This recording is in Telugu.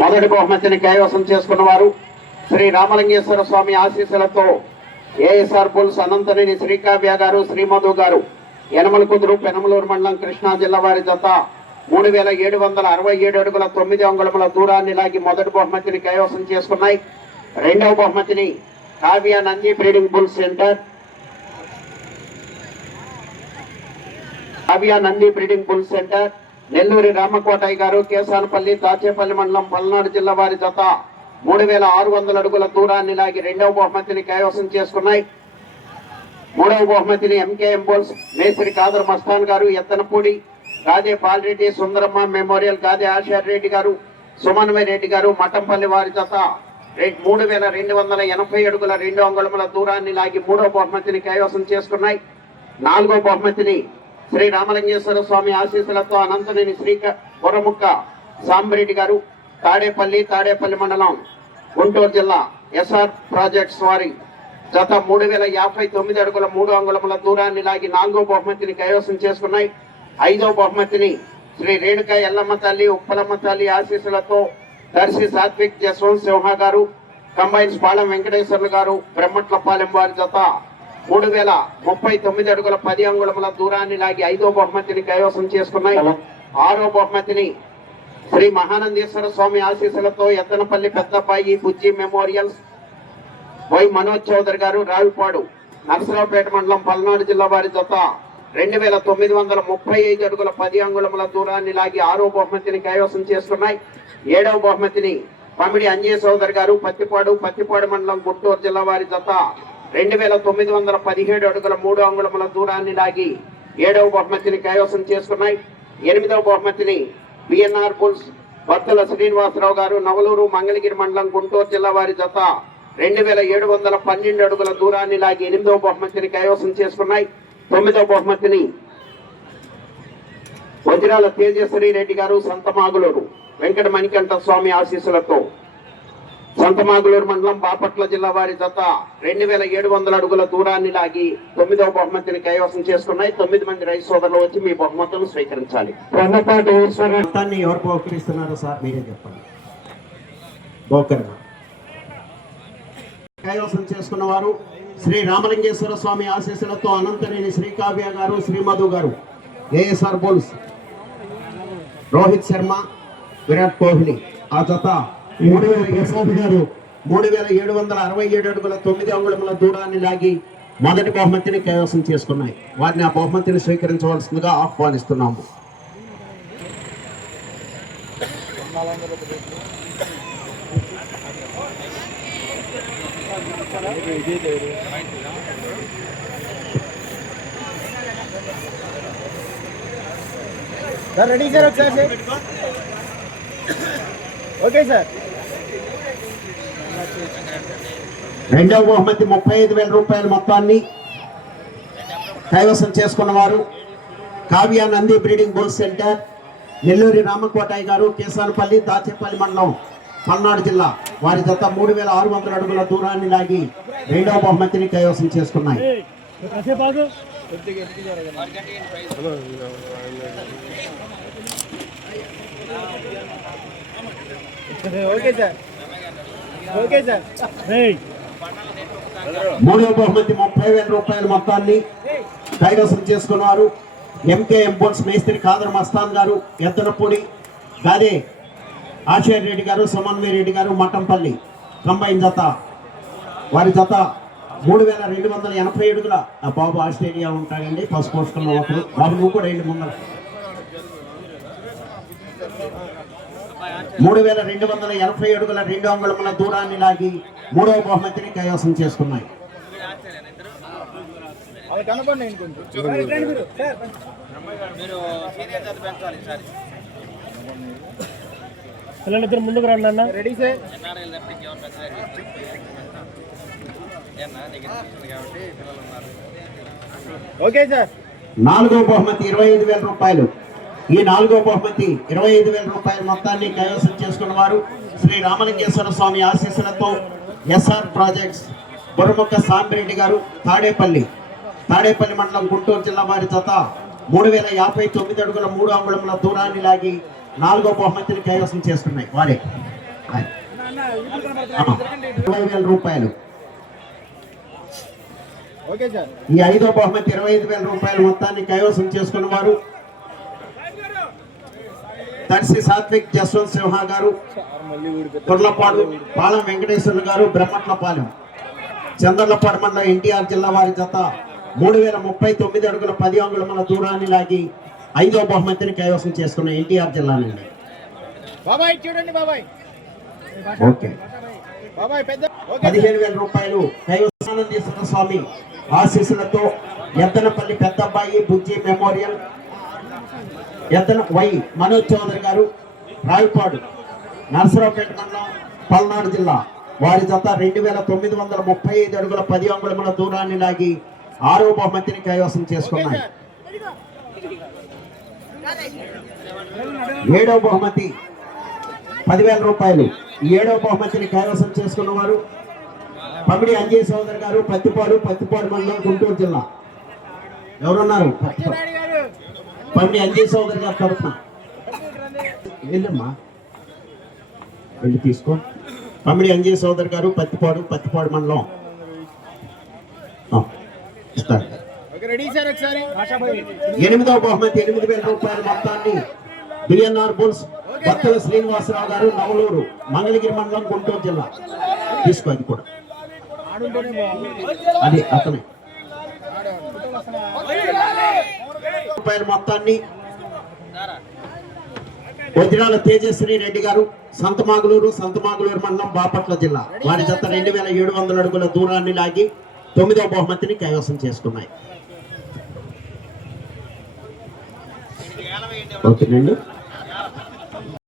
మొదటి బహుమతిని కైవసం చేసుకున్న వారు శ్రీ రామలింగేశ్వర స్వామి ఆశీస్సులతో ఏఎస్ఆర్ బుల్స్ అనంతనేని శ్రీకావ్య గారు శ్రీమధు గారు యనమల కుదురు పెనమలూరు మండలం కృష్ణా జిల్లా వారి జత మూడు వేల ఏడు వందల అరవై ఏడు అడుగుల తొమ్మిది అంగుళముల దూరాన్ని లాగి మొదటి బహుమతిని కైవసం చేసుకున్నాయి. రెండవ బహుమతిని Kavya Nandi breeding bull centre Kavya Nandi breeding bull centre Nelluri Ramakotaiah garu Kesanapalli Dachepalli మండలం పల్నాడు జిల్లా వారి జత మూడు వేల ఆరు వందల అడుగుల దూరాన్ని లాగి రెండవ బహుమతిని కైవసం చేసుకున్నాయి. మూడవ బహుమతిని ఎంకేఎం బోల్స్ మేస్త్రి కాదర్ మస్తాన్ గారు ఎత్తనపూడి గాదే పాల్రెడ్డి సుందరమ్మ మెమోరియల్ గాదే ఆషార్ రెడ్డి గారు సుమన్వయ రెడ్డి గారు మఠంపల్లి వారి జత మూడు వేల రెండు వందల ఎనభై అడుగుల రెండు అంగుళముల దూరాన్ని లాగి మూడవ బహుమతిని కైవసం చేసుకున్నాయి. నాలుగో బహుమతిని శ్రీ రామలింగేశ్వర స్వామి ఆశీస్సులతో అనంతనేని శ్రీక గురముక్క సాంబరెడ్డి గారు తాడేపల్లి తాడేపల్లి మండలం గుంటూరు జిల్లా ఎస్ఆర్ ప్రాజెక్ట్స్ వారి గత మూడు వేల యాభై తొమ్మిది అడుగుల మూడు అంగుళముల దూరాన్ని లాగి నాలుగో బహుమతిని కైవసం చేసుకున్నాయి. ఐదో బహుమతిని శ్రీ రేణుక ఎల్లమ్మ తల్లి ఉప్పలమ్మ తల్లి ఆశీస్సులతో దర్శి సాత్విక్ జస్వంత్ సింహ గారు కంబైన్స్ పాలెం వెంకటేశ్వర్లు గారు బ్రహ్మట్లపాలెం వారి జత మూడు వేల ముప్పై తొమ్మిది అడుగుల పది అంగుళముల దూరాన్ని లాగి ఐదో బహుమతిని కైవసం చేసుకున్నాయి. ఆరో బహుమతిని శ్రీ మహానందేశ్వర స్వామి ఆశీస్సులతో ఎత్తనపల్లి పెద్దపాయి బుజ్జి మెమోరియల్స్ వై మనోజ్ చౌదరి గారు రావిపాడు నరసరావుపేట మండలం పల్నాడు జిల్లా వారి జత రెండు వేల తొమ్మిది వందల ముప్పై ఐదు అడుగుల పది అంగుళముల దూరాన్ని లాగి ఆరో బహుమతిని కైవసం చేసుకున్నాయి. ఏడవ బహుమతిని పమిడి అంజయ్య చౌదరి గారు పత్తిపాడు పత్తిపాడు మండలం గుంటూరు జిల్లా వారి జత రెండు వేల తొమ్మిది వందల పదిహేడు అడుగుల మూడు అంగుళముల దూరాన్ని లాగి ఏడవ బహుమతిని కైవసం చేసుకున్నాయి. ఎనిమిదవ బహుమతిని బిఎన్ఆర్ బుల్స్ భర్తల శ్రీనివాసరావు గారు నవలూరు మంగళగిరి మండలం గుంటూరు జిల్లా వారి జత రెండు వేల ఏడు వందల పన్నెండు అడుగుల దూరాన్ని లాగి ఎనిమిదవ బహుమతిని కైవసం చేసుకున్నాయి. తొమ్మిదవ బహుమతిని వజ్రాల తేజశ్వరి రెడ్డి గారు సంతమాగులూరు వెంకట మణికంఠ స్వామి ఆశీస్సులతో సొంతమాగులూరు మండలం బాపట్ల జిల్లా వారి జత రెండు వేల ఏడు వందల అడుగుల దూరాన్ని లాగి తొమ్మిదవ బహుమతిని కైవసం చేసుకున్నాయి. తొమ్మిది మంది రైతు సోదరులు వచ్చి మీ బహుమతులను స్వీకరించాలి. కొండపాటి ఎవరు బహుకరిస్తున్నారో సార్ మీరే చెప్పండి. కైవసం చేసుకున్న వారు శ్రీ రామలింగేశ్వర స్వామి ఆశీస్సులతో అనంతనేని శ్రీకావ్య గారు శ్రీమధు గారు ఏఎస్ఆర్ బోల్స్ రోహిత్ శర్మ విరాట్ కోహ్లీ. ఆ జత మూడు వేల ప్రసాద్ గారు మూడు వేల ఏడు వందల అరవై ఏడు అడుగుల తొమ్మిది అంగుళముల దూరాన్ని లాగి మొదటి బహుమతిని కైవసం చేసుకున్నాయి. వారిని ఆ బహుమతిని స్వీకరించవలసిందిగా ఆహ్వానిస్తున్నాము. సార్ రెడీ సార్ ఒకసారి. Okay sir. రెండవ బహుమతి ముప్పై ఐదు వేల రూపాయల మొత్తాన్ని కైవసం చేసుకున్న వారు Kavya Nandi breeding bull centre Nelluri Ramakotaiah garu Kesanapalli Dachepalli మండలం పల్నాడు జిల్లా. వారి జత మూడు వేల ఆరు వందల అడుగుల దూరాన్ని లాగి రెండవ బహుమతిని కైవసం చేసుకున్నాయి. Okay sir. మూడో మూడవ బహుమతి ముప్పై వేల రూపాయల మొత్తాన్ని కైవసం చేసుకున్నారు. ఎంకేఎం బోర్డ్స్ మేస్త్రి కాదర్ మస్తాన్ గారు ఎత్తనపూడి గాదే ఆశయర్ రెడ్డి గారు సమన్వయ రెడ్డి గారు మఠంపల్లి కంబైన్ జత. వారి జత మూడు వేల రెండు వందల ఎనభై ఏడుగుల ఆ బాబు ఆస్ట్రేలియా ఉంటాడండి ఫస్ట్ పోస్టులో ఒకరు బాబు నువ్వు కూడా వెళ్ళి ముందర మూడు వేల రెండు వందల ఎనభై అడుగుల రెండు అంగుళముల దూరాన్ని లాగి మూడవ బహుమతిని కైవసం చేసుకున్నాయి. పిల్లలిద్దరు ముందుకు రండి అన్న. Ready sir? Okay sir. నాలుగో బహుమతి ఇరవై ఐదు వేల రూపాయలు. ఈ నాలుగో బహుమతి ఇరవై ఐదు వేల రూపాయల మొత్తాన్ని కైవసం చేసుకున్న వారు శ్రీ రామలింగేశ్వర స్వామి ఆశీస్సులతో ఎస్ఆర్ ప్రాజెక్ట్స్ బుర్రముక్క సాంబిరెడ్డి గారు తాడేపల్లి తాడేపల్లి మండలం గుంటూరు జిల్లా వారి జత మూడు వేల యాభై తొమ్మిది అడుగుల మూడు అంగుళముల దూరాన్ని లాగి నాలుగో బహుమతిని కైవసం చేసుకున్నాయి. వారే. ఇరవై వేల రూపాయలు. ఈ ఐదో బహుమతి ఇరవై ఐదు వేల రూపాయల మొత్తాన్ని కైవసం చేసుకున్న వారు దర్శి సాత్విక్ జస్వంత్ సింహ గారు కుర్లపాడు పాలెం వెంకటేశ్వర్లు గారు బ్రహ్మట్లపాలెం చంద్రలపాడు మండలం ఎన్టీఆర్ జిల్లా వారి జత మూడు వేల ముప్పై తొమ్మిది అడుగుల పది అంగుళముల దూరాన్ని లాగి ఐదో బహుమతిని కైవసం చేసుకున్న ఎన్టీఆర్ జిల్లా నుండి. బాబాయ్ చూడండి బాబాయ్. ఓకే. బాబాయ్ పెద్ద పదిహేను వేల రూపాయలు కైవసానందేశ్వర స్వామి ఆశీస్సులతో ఎద్దనపల్లి పెద్దబ్బాయి బుజ్జి మెమోరియల్ ఎత్తన వై మనోజ్ చౌదరి గారు రాయపాడు నర్సరావుపేట మండలం పల్నాడు జిల్లా. వారి జత రెండు వేల తొమ్మిది వందల ముప్పై ఐదు అడుగుల పది అంగుళముల దూరాన్ని లాగి ఆరో బహుమతిని కైవసం చేసుకున్నాయి. ఏడవ ఏడో బహుమతి పదివేల రూపాయలు. ఏడవ ఏడో బహుమతిని కైవసం చేసుకున్న వారు పమిడి అంజయ్ సోదర్ గారు పత్తిపాడు పత్తిపాడు మండలం గుంటూరు జిల్లా. ఎవరున్నారు? పమిడి అంజయ్ సోదర్ గారు తరఫున వెళ్ళమ్మా. వెళ్ళి తీసుకో. పమిడి అంజయ్ సోదర్ గారు పత్తిపాడు పత్తిపాడు మండలం. ఇస్తారు. ఎనిమిదవ బహుమతి ఎనిమిది వేల రూపాయల మొత్తాన్ని బిఎన్ఆర్ బుల్స్ భక్తుల శ్రీనివాసరావు గారు నవలూరు మంగళగిరి మండలం గుంటూరు జిల్లా. తీసుకో అది కూడా. అది అతనే. రూపాయల మొత్తాన్ని. వజ్రాల తేజస్వి రెడ్డి గారు సంతమాగులూరు సంతమాగులూరు మండలం బాపట్ల జిల్లా. వారి జత రెండు వేల ఏడు వందల అడుగుల దూరాన్ని లాగి తొమ్మిదవ బహుమతిని కైవసం చేసుకున్నాయి. ఓకేనండి